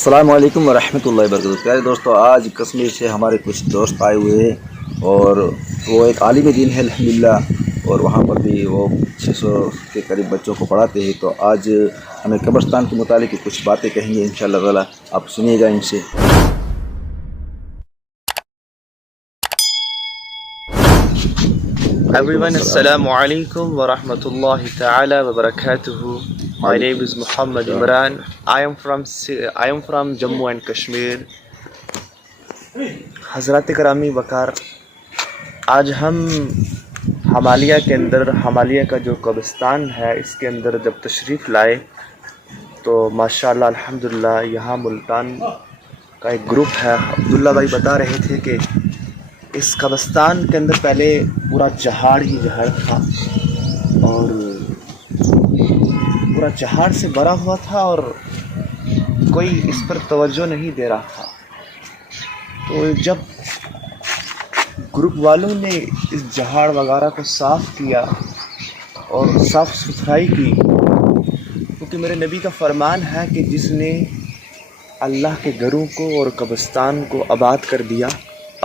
السلام علیکم ورحمۃ اللہ وبرکاتہ۔ پیارے دوستو، آج کشمیر سے ہمارے کچھ دوست آئے ہوئے ہیں اور وہ ایک عالم دین ہے الحمدللہ، اور وہاں پر بھی وہ 600 کے قریب بچوں کو پڑھاتے ہیں۔ تو آج ہمیں قبرستان کے متعلق کچھ باتیں کہیں گے انشاءاللہ تعالی، آپ سنیے گا ان سے۔ Everyone, Assalamu alaikum wa rahmatullahi ta'ala wa barakatuhu. My name is Muhammad Imran. I am from Jammu and Kashmir. حضرات کرامی وقار، آج ہم ہمالیہ کے اندر، ہمالیہ کا جو قبرستان ہے اس کے اندر جب تشریف لائے تو ماشاءاللہ الحمدللہ یہاں ملتان کا ایک گروپ ہے۔ عبداللہ بھائی بتا رہے تھے کہ اس قبرستان کے اندر پہلے پورا جہاڑ ہی جہاڑ تھا، اور پورا جہاڑ سے بھرا ہوا تھا اور کوئی اس پر توجہ نہیں دے رہا تھا۔ تو جب گروپ والوں نے اس جہاڑ وغیرہ کو صاف کیا اور صاف ستھرائی کی، کیونکہ میرے نبی کا فرمان ہے کہ جس نے اللہ کے گھروں کو اور قبرستان کو آباد کر دیا،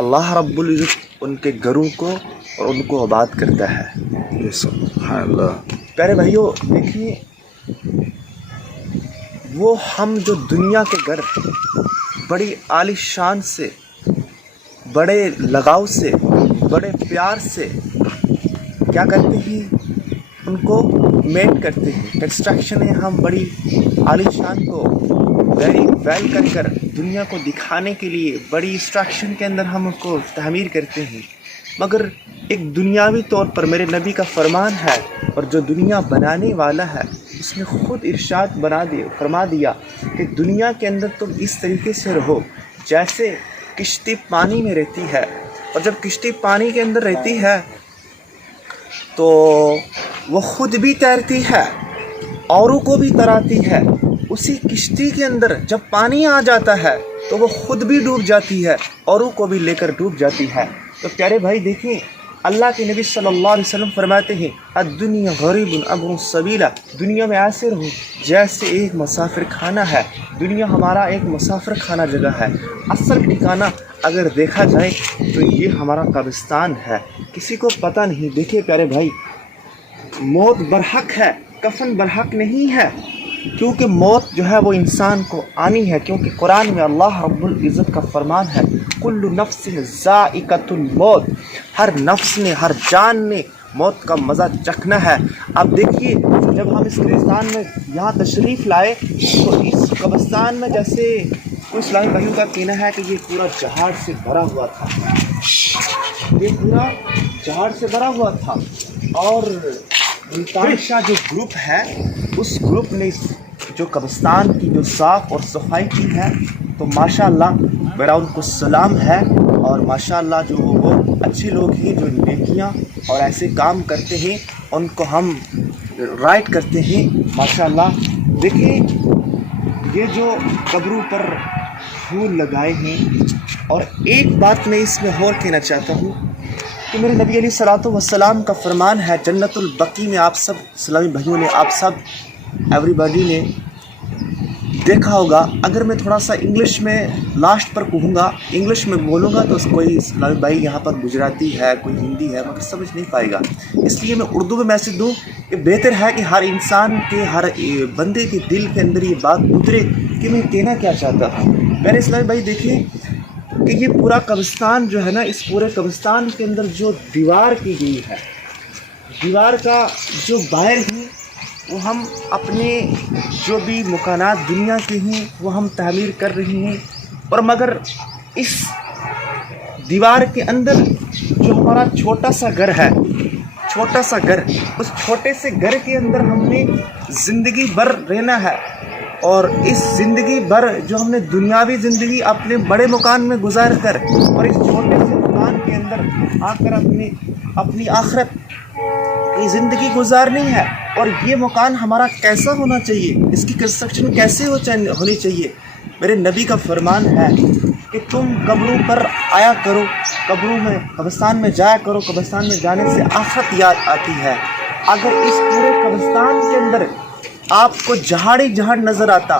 اللہ رب العزت ان کے گھروں کو اور ان کو آباد کرتا ہے۔ سبحان اللہ۔ پیارے بھائیو، دیکھیے، وہ ہم جو دنیا کے گھر بڑی عالی شان سے، بڑے لگاؤ سے، بڑے پیار سے کیا کرتے ہیں، ان کو میٹ کرتے ہیں، کنسٹرکشن ہے، ہم بڑی عالی شان کو ویری ویل کر دنیا کو دکھانے کے لیے بڑی انسٹرکشن کے اندر ہم اس کو تعمیر کرتے ہیں، مگر ایک دنیاوی طور پر میرے نبی کا فرمان ہے، اور جو دنیا بنانے والا ہے اس نے خود ارشاد فرما دیا کہ دنیا کے اندر تم اس طریقے سے رہو جیسے کشتی پانی میں رہتی ہے، اور جب کشتی پانی کے اندر رہتی ہے تو وہ خود بھی تیرتی ہے، اوروں کو بھی تراتی ہے۔ اسی کشتی کے اندر جب پانی آ جاتا ہے تو وہ خود بھی ڈوب جاتی ہے، اوروں کو بھی لے کر ڈوب جاتی ہے۔ تو پیارے بھائی دیکھیں، اللہ کے نبی صلی اللہ علیہ وسلم فرماتے ہیں الدنیا غریب عبر السبیلہ، دنیا میں ایسے رہو جیسے ایک مسافر خانہ ہے۔ دنیا ہمارا ایک مسافر خانہ جگہ ہے، اصل ٹھکانہ اگر دیکھا جائے تو یہ ہمارا قبرستان ہے، کسی کو پتہ نہیں۔ دیکھیے پیارے بھائی، موت برحق ہے، کفن برحق نہیں ہے، کیونکہ موت جو ہے وہ انسان کو آنی ہے، کیونکہ قرآن میں اللہ رب العزت کا فرمان ہے کل نفس ذائقۃ الموت، ہر نفس نے، ہر جان نے موت کا مزہ چکھنا ہے۔ اب دیکھیے، جب ہم اس قبرستان میں یہاں تشریف لائے تو اس قبرستان میں جیسے کچھ اسلامی بھائیوں کا کہنا ہے کہ یہ پورا جہاڑ سے بھرا ہوا تھا، یہ پورا جہاڑ سے بھرا ہوا تھا، اور ملتان شاہ جو گروپ ہے اس گروپ نے جو قبرستان کی جو صاف اور صفائی کی ہے، تو ماشاءاللہ میرا ان کو سلام ہے، اور ماشاءاللہ جو وہ اچھے لوگ ہیں جو نیکیاں اور ایسے کام کرتے ہیں ان کو ہم رائٹ کرتے ہیں ماشاءاللہ۔ دیکھیں، یہ جو قبروں پر پھول لگائے ہیں، اور ایک بات میں اس میں اور کہنا چاہتا ہوں کہ میرے نبی علیہ الصلوۃ والسلام کا فرمان ہے، جنت البقیع میں آپ سب اسلامی بھائیوں نے، آپ سب ایوری باڈی نے دیکھا ہوگا۔ اگر میں تھوڑا سا انگلش میں لاسٹ پر کہوں گا، انگلش میں بولوں گا تو کوئی اسلامی بھائی یہاں پر گجراتی ہے، کوئی ہندی ہے، مگر سمجھ نہیں پائے گا، اس لیے میں اردو میں میسج دوں کہ بہتر ہے کہ ہر انسان کے، ہر بندے کے دل کے اندر یہ بات اترے کہ میں کہنا کیا چاہتا ہوں۔ میرے اسلامی بھائی دیکھیں کہ یہ پورا قبرستان جو ہے نا، اس پورے قبرستان کے اندر جو دیوار کی گئی ہے، دیوار کا جو باہر ہے وہ ہم اپنے جو بھی مکانات دنیا کے ہیں وہ ہم تعمیر کر رہے ہیں، اور مگر اس دیوار کے اندر جو ہمارا چھوٹا سا گھر ہے، چھوٹا سا گھر، اس چھوٹے سے گھر کے اندر ہم نے زندگی بھر رہنا ہے، اور اس زندگی بھر جو ہم نے دنیاوی زندگی اپنے بڑے مکان میں گزار کر، اور اس چھوٹے سے مکان کے اندر آ کر اپنی آخرت کی زندگی گزارنی ہے۔ اور یہ مکان ہمارا کیسا ہونا چاہیے، اس کی کنسٹرکشن کیسے ہونی چاہیے۔ میرے نبی کا فرمان ہے کہ تم قبروں پر آیا کرو، قبروں میں، قبرستان میں جایا کرو، قبرستان میں جانے سے آخرت یاد آتی ہے۔ اگر اس پورے قبرستان کے اندر آپ کو جہاڑ ہی جہاڑ نظر آتا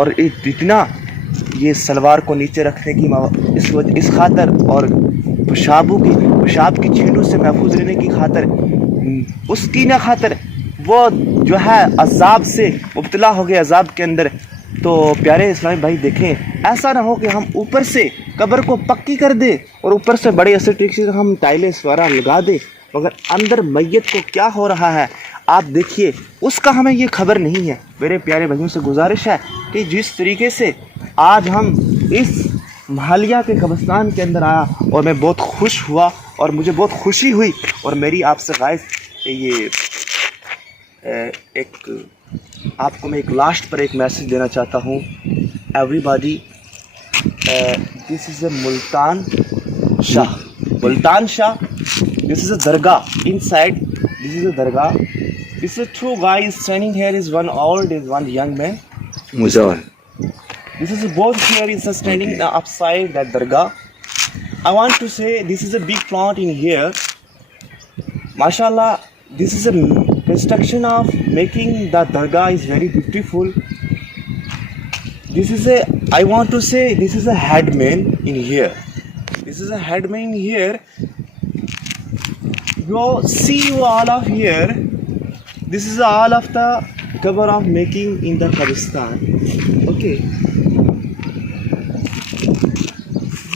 اور اتنا یہ سلوار کو نیچے رکھنے کی اس خاطر اور پیشاب کی چھینٹوں سے محفوظ رہنے کی خاطر، اس کی نہ خاطر وہ جو ہے عذاب سے مبتلا ہو گئے، عذاب کے اندر۔ تو پیارے اسلامی بھائی دیکھیں، ایسا نہ ہو کہ ہم اوپر سے قبر کو پکی کر دیں اور اوپر سے بڑے اثر طریقے سے ہم ٹائلیں سوارا لگا دیں، مگر اندر میت کو کیا ہو رہا ہے آپ دیکھیے، اس کا ہمیں یہ خبر نہیں ہے۔ میرے پیارے بھائیوں سے گزارش ہے کہ جس طریقے سے آج ہم اس محلیہ کے قبرستان کے اندر آیا اور میں بہت خوش ہوا اور مجھے بہت خوشی ہوئی، اور میری آپ سے خواہش یہ آپ کو میں ایک لاسٹ پر ایک میسج دینا چاہتا ہوں۔ Every body, this is a Multan Shah, this is a dargah. Inside, this is a dargah. This is two guys standing here. Is one old, is one young man. Mujawar. This is both here is standing upside that dargah. I want to say this is a big plant in here. MashaAllah, this is a construction of making the dargah is very beautiful. I want to say this is a headman in here. This is a headman in here. You see you all of here. This is all of the cover of making in the Kabristan. Okay.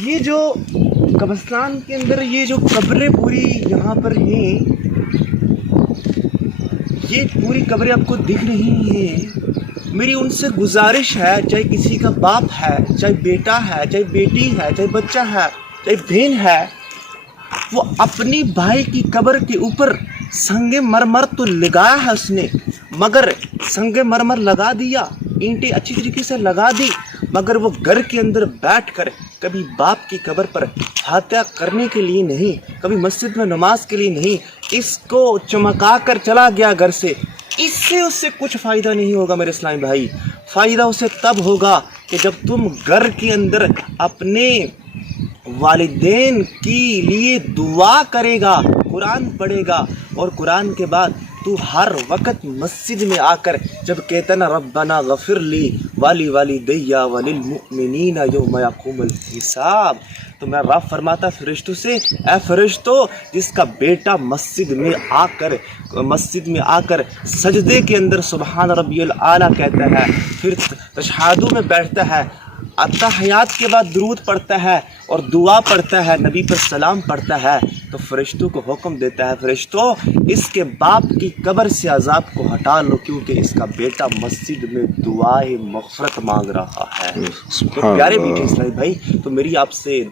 یہ جو قبرستان کے اندر یہ جو قبریں پوری یہاں پر ہیں، یہ پوری قبریں آپ کو دکھ رہی ہیں۔ میری ان سے گزارش ہے، چاہے کسی کا باپ ہے، چاہے بیٹا ہے، چاہے بیٹی ہے، چاہے بچہ ہے، چاہے بہن ہے، وہ اپنی بھائی کی قبر کے اوپر سنگ مرمر تو لگایا ہے اس نے، مگر سنگ مرمر لگا دیا، اینٹیں اچھی طریقے سے لگا دی، مگر وہ گھر کے اندر بیٹھ کر کبھی باپ کی قبر پر فاتحہ کرنے کے لیے نہیں، کبھی مسجد میں نماز کے لیے نہیں، اس کو چمکا کر چلا گیا گھر سے۔ اس سے کچھ فائدہ نہیں ہوگا میرے اسلامی بھائی۔ فائدہ اسے تب ہوگا کہ جب تم گھر کے اندر اپنے والدین کے لیے دعا کرے گا، قرآن پڑھے گا، اور قرآن کے بعد تو ہر وقت مسجد میں آ کر جب کہتا نا ربنا غفر لی والی والدیہ وللمؤمنین یوم یقوم الحساب، تو میں رب فرماتا فرشتوں سے، اے فرشتوں جس کا بیٹا مسجد میں آ کر سجدے کے اندر سبحان ربی الاعلیٰ کہتا ہے، پھر تشہدوں میں بیٹھتا ہے، اتحیات کے بعد درود پڑھتا ہے اور دعا پڑھتا ہے، نبی پر سلام پڑھتا ہے، تو فرشتوں کو حکم دیتا ہے، فرشتوں اس کے باپ کی قبر سے عذاب کو ہٹا لو، کیونکہ اس کا بیٹا مسجد میں دعائے مغفرت مانگ رہا ہے۔ تو پیارے میٹھے اسلامی بھائی، تو میری آپ سے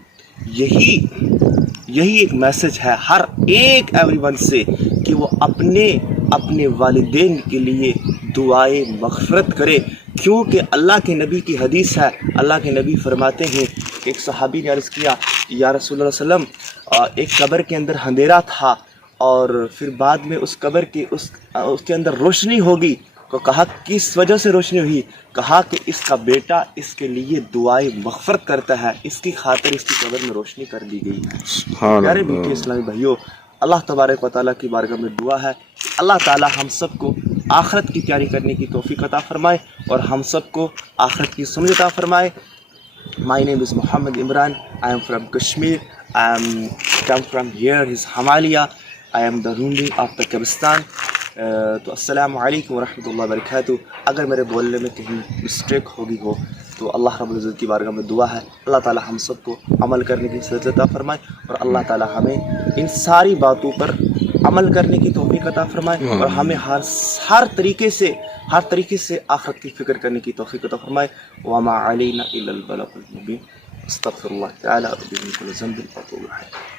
یہی ایک میسج ہے ہر ایک ایوری ون سے کہ وہ اپنے والدین کے لیے دعائے مغفرت کرے، کیونکہ اللہ کے نبی کی حدیث ہے، اللہ کے نبی فرماتے ہیں کہ ایک صحابی نے عرض کیا، یا رسول اللہ صلی اللہ علیہ وسلم، ایک قبر کے اندر اندھیرا تھا اور پھر بعد میں اس قبر کی اس کے اندر روشنی ہوگی، تو کہا کس وجہ سے روشنی ہوئی؟ کہا کہ اس کا بیٹا اس کے لیے دعائے مغفرت کرتا ہے، اس کی خاطر اس کی قبر میں روشنی کر دی گئی ہے۔ پیارے میٹھے اسلامی بھائیوں، اللہ تبارک و تعالیٰ کی بارگاہ میں دعا ہے کہ اللہ تعالیٰ ہم سب کو آخرت کی تیاری کرنے کی توفیق عطا فرمائے اور ہم سب کو آخرت کی سمجھ عطا فرمائے۔ My name is Muhammad Imran. I am from Kashmir. I am come from here is Himalaya. I am the ruling of the Kabristan. تو السلام علیکم ورحمۃ اللہ وبرکاتہ۔ اگر میرے بولنے میں کہیں مسٹیک ہوگی ہو تو اللہ رب العزت کی بارگاہ میں دعا ہے اللہ تعالیٰ ہم سب کو عمل کرنے کی صلاحیت عطا فرمائے اور اللہ تعالیٰ ہمیں ان ساری باتوں پر عمل کرنے کی توفیق عطا فرمائے اور ہمیں ہر طریقے سے آخرت کی فکر کرنے کی توفیق عطا فرمائے۔ وما علینا الا البلاغ المبین۔ استغفر اللہ تعالی ربی من کل ذنب واتوب الیہ۔